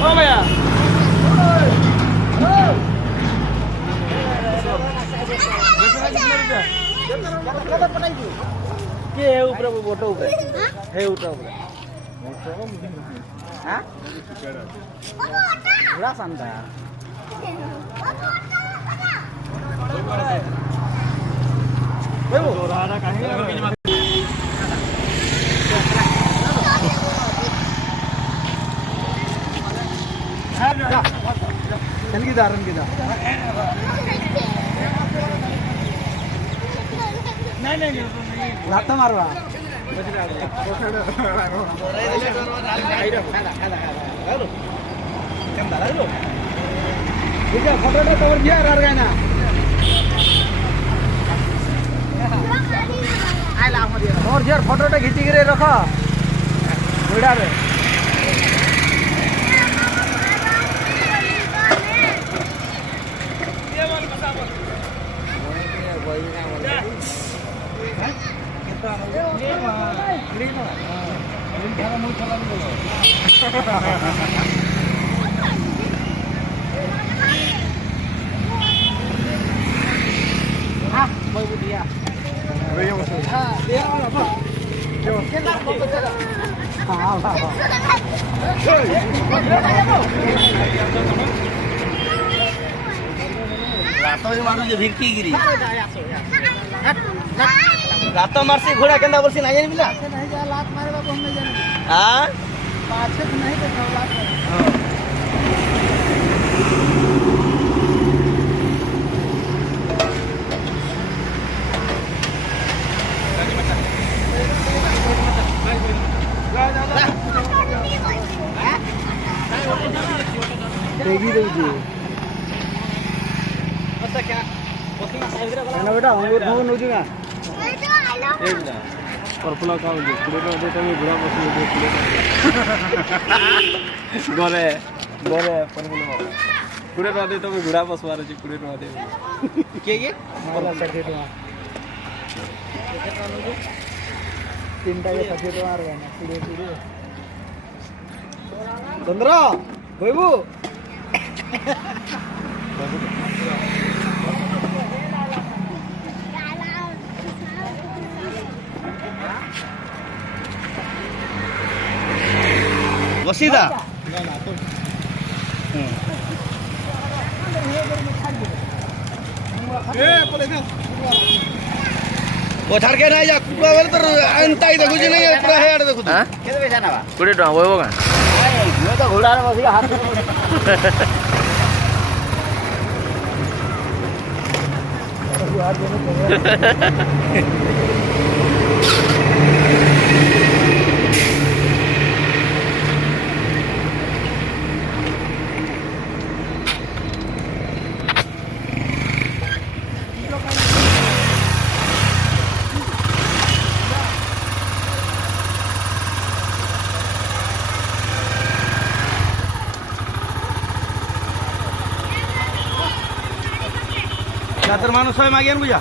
ও ভাইয়া के है ऊपर बोटो ऊपर है ऊपर हाँ बड़ा शानदार नहीं लाता मारवा फोटो तो और यार फोटो घिची गिरे रख वीडियो रे भिक्की रात मारसी घोड़ा केंदा बोलसी ना जानी बिला नहीं जा लात मारे बाबू हम नहीं जाने हां पाछे तो नहीं देखो लात देगी देगी अच्छा क्या ना बेटा हम वो नोजुगा परफुला का हो पुरे तो तो बुरा बस गरे गरे परफुला पुरे तो तो बुरा बस मारे छी पुरे तो के ये मला सके तो तीनटा के सके तो मार गया पुरे पुरे चंद्र भैबू वसीदा वो छाड़ के ना जा पूरा वेल तो अंताई देखु जी नहीं पूरा हेड देखु हां केते पैसा ना बा 20 टका होइबो का मैं तो घोड़ा रे बसी हाथ तर माणूस मागे बुझा